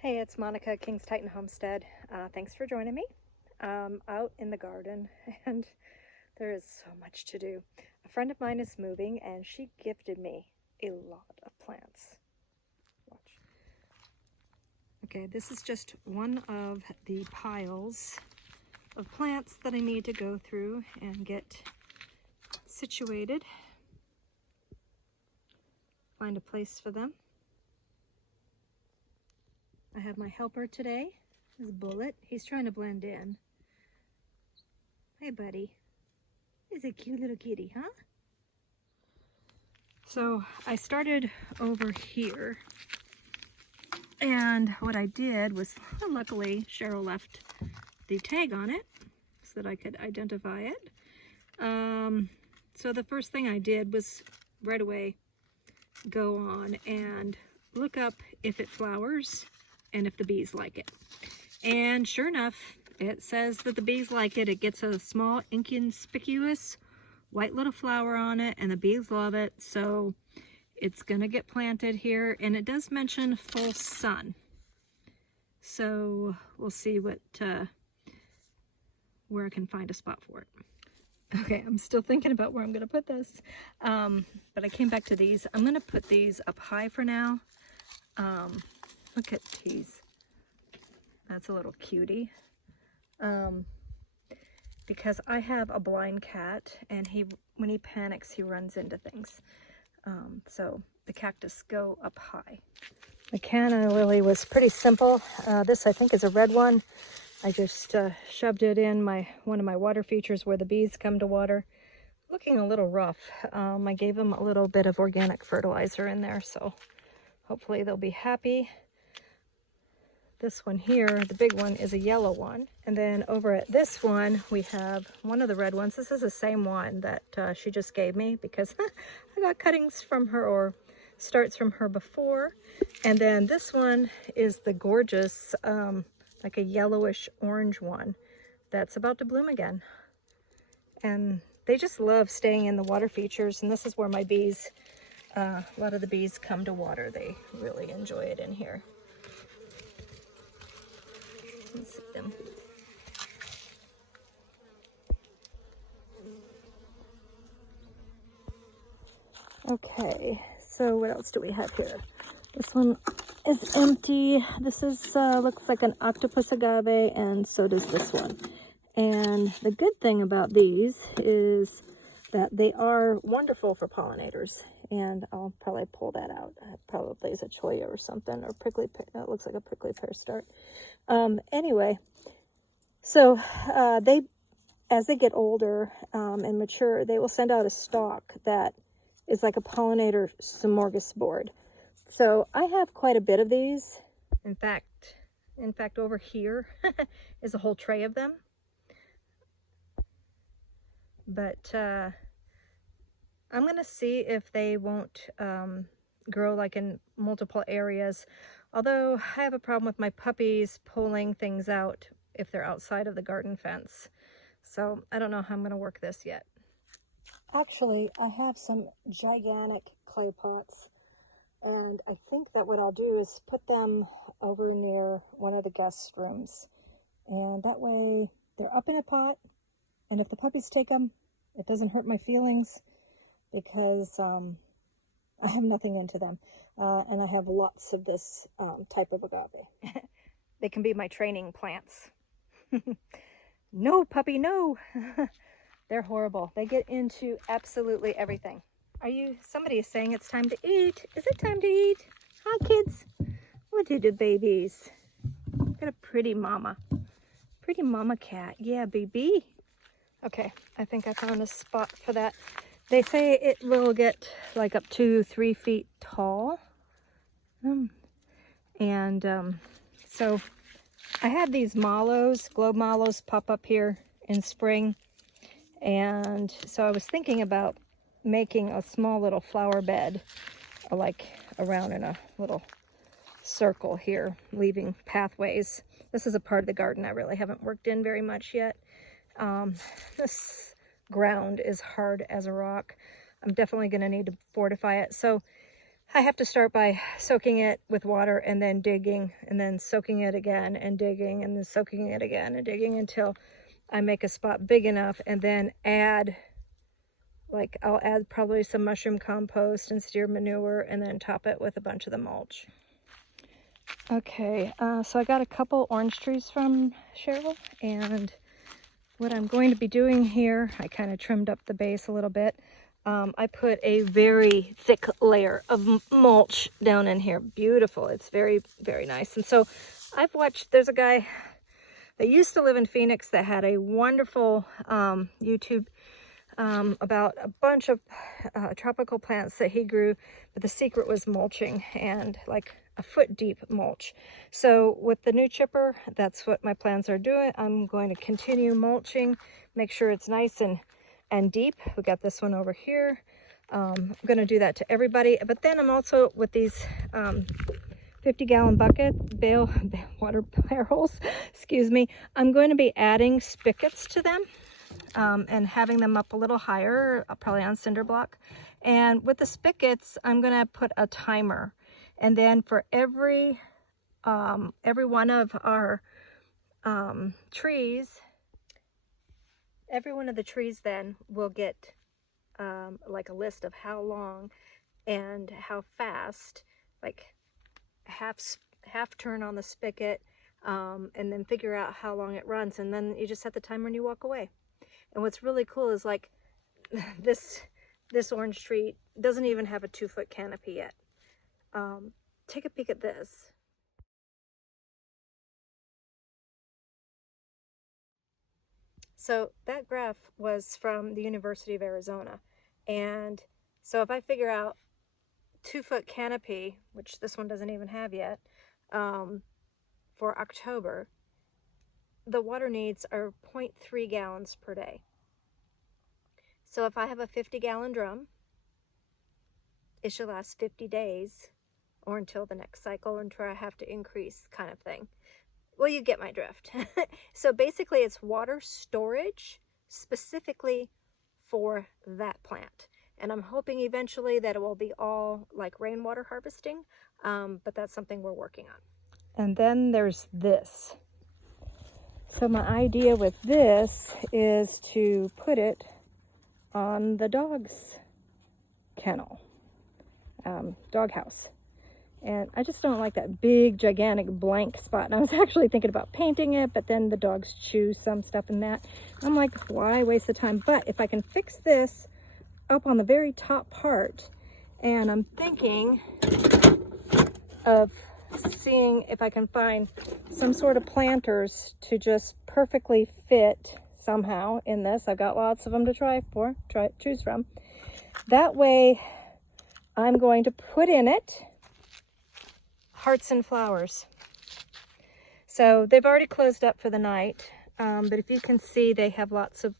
Hey, it's Monica, King's Titan Homestead. Thanks for joining me. Out in the garden, and there is so much to do. A friend of mine is moving, and she gifted me a lot of plants. Watch. Okay, this is just one of the piles of plants that I need to go through and get situated. Find a place for them. I have my helper today, this Bullet. He's trying to blend in. Hey, buddy. He's a cute little kitty, huh? So I started over here, and what I did was, luckily Cheryl left the tag on it so that I could identify it. So the first thing I did was right away go on and look up if it flowers and if the bees like it. And sure enough, it says that the bees like it. It gets a small inconspicuous white little flower on it, and the bees love it, so it's gonna get planted here. And it does mention full sun, so we'll see what where I can find a spot for it. Okay, I'm still thinking about where I'm gonna put this, but I came back to these. I'm gonna put these up high for now. Look at these. That's a little cutie. Because I have a blind cat, and when he panics, he runs into things. So the cactus go up high. The canna lily was pretty simple. This I think is a red one. I just shoved it in one of my water features where the bees come to water. Looking a little rough. I gave them a little bit of organic fertilizer in there, so hopefully they'll be happy. This one here, the big one, is a yellow one. And then over at this one, we have one of the red ones. This is the same one that she just gave me because I got cuttings from her, or starts from her before. And then this one is the gorgeous, like a yellowish orange one that's about to bloom again. And they just love staying in the water features. And this is where my bees, a lot of the bees come to water. They really enjoy it in here. See them. Okay, so what else do we have here? This one is empty. This is looks like an octopus agave, and so does this one. And the good thing about these is that they are wonderful for pollinators. And I'll probably pull that out. It probably is a cholla or something, or prickly pear. That looks like a prickly pear start. Anyway, so as they get older and mature, they will send out a stalk that is like a pollinator smorgasbord. So I have quite a bit of these. In fact, over here is a whole tray of them. But I'm going to see if they won't grow like in multiple areas. Although I have a problem with my puppies pulling things out if they're outside of the garden fence. So I don't know how I'm going to work this yet. Actually, I have some gigantic clay pots, and I think that what I'll do is put them over near one of the guest rooms, and that way they're up in a pot, and if the puppies take them, it doesn't hurt my feelings because I have nothing into them, and I have lots of this type of agave. They can be my training plants. No, puppy, no. They're horrible. They get into absolutely everything. Somebody is saying it's time to eat. Is it time to eat? Hi, kids. What do the babies? Got a pretty mama cat. Yeah, baby. Okay, I think I found a spot for that. They say it will get like up to 3 feet tall. So I had these mallows, globe mallows, pop up here in spring. And so I was thinking about making a small little flower bed, like around in a little circle here, leaving pathways. This is a part of the garden I really haven't worked in very much yet. This ground is hard as a rock. I'm definitely going to need to fortify it. So I have to start by soaking it with water and then digging and then soaking it again and digging and then soaking it again and digging until I make a spot big enough, and then add, like, I'll add probably some mushroom compost and steer manure and then top it with a bunch of the mulch. Okay, so I got a couple orange trees from Cheryl, and what I'm going to be doing here, I kind of trimmed up the base a little bit. I put a very thick layer of mulch down in here. Beautiful. It's very, very nice. And so I've watched, there's a guy that used to live in Phoenix that had a wonderful YouTube about a bunch of tropical plants that he grew, but the secret was mulching, and like a foot deep mulch. So with the new chipper, that's what my plans are doing. I'm going to continue mulching, make sure it's nice and deep. We got this one over here. I'm going to do that to everybody, but then I'm also with these 50-gallon bucket water barrels, excuse me, I'm going to be adding spigots to them. And having them up a little higher, probably on cinder block. And with the spigots, I'm going to put a timer. And then for every one of our trees, every one of the trees then will get like a list of how long and how fast, like half turn on the spigot, and then figure out how long it runs. And then you just set the timer and you walk away. And what's really cool is, like, this orange tree doesn't even have a 2-foot canopy yet. Take a peek at this. So that graph was from the University of Arizona. And so if I figure out 2-foot canopy, which this one doesn't even have yet, for October, the water needs are 0.3 gallons per day. So if I have a 50-gallon drum, it should last 50 days or until the next cycle, until I have to increase, kind of thing. Well, you get my drift. So basically it's water storage specifically for that plant. And I'm hoping eventually that it will be all like rainwater harvesting, but that's something we're working on. And then there's this. So my idea with this is to put it on the dog's kennel, doghouse. And I just don't like that big, gigantic blank spot. And I was actually thinking about painting it, but then the dogs chew some stuff in that. I'm like, why waste the time? But if I can fix this up on the very top part, and I'm thinking of seeing if I can find some sort of planters to just perfectly fit somehow in this. I've got lots of them to choose from. That way I'm going to put in it hearts and flowers. So they've already closed up for the night, but if you can see, they have lots of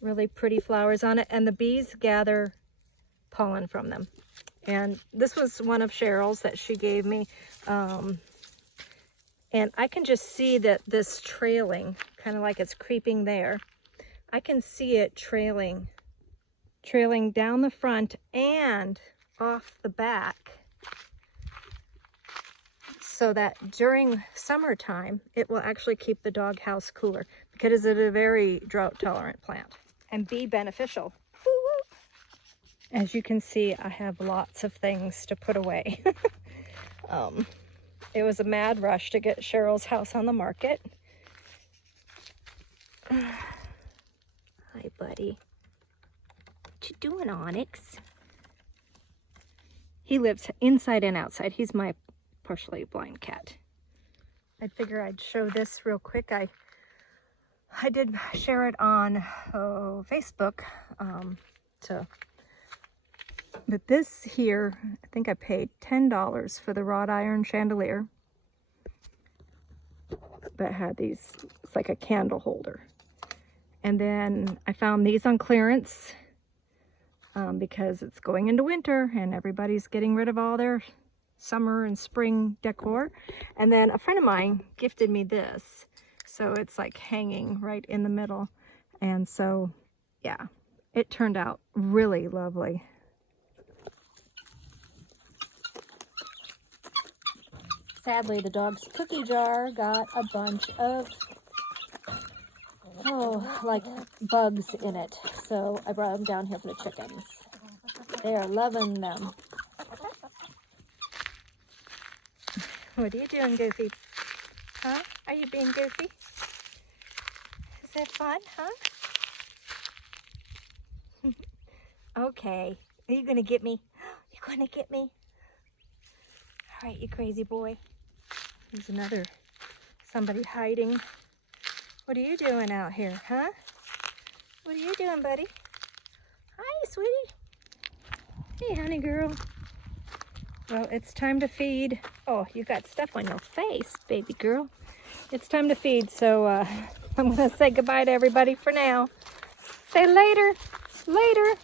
really pretty flowers on it, and the bees gather pollen from them. And this was one of Cheryl's that she gave me. And I can just see that this trailing, kind of like it's creeping there. I can see it trailing down the front and off the back, so that during summertime, it will actually keep the doghouse cooler, because it's a very drought tolerant plant and bee beneficial. As you can see, I have lots of things to put away. It was a mad rush to get Cheryl's house on the market. Hi, buddy. What you doing, Onyx? He lives inside and outside. He's my partially blind cat. I figure I'd show this real quick. I did share it on Facebook. But this here, I think I paid $10 for the wrought iron chandelier that had these, it's like a candle holder. And then I found these on clearance because it's going into winter and everybody's getting rid of all their summer and spring decor. And then a friend of mine gifted me this. So it's like hanging right in the middle. And so, yeah, it turned out really lovely. Sadly, the dog's cookie jar got a bunch of, like bugs in it. So I brought them down here for the chickens. They are loving them. What are you doing, Goofy? Huh? Are you being goofy? Is that fun, huh? Okay. Are you gonna get me? You're gonna get me? All right, you crazy boy. There's somebody hiding. What are you doing out here, huh? What are you doing, buddy? Hi, sweetie. Hey, honey girl. Well, it's time to feed. Oh, you got stuff on your face, baby girl. It's time to feed, so I'm gonna say goodbye to everybody for now. Say later. Later.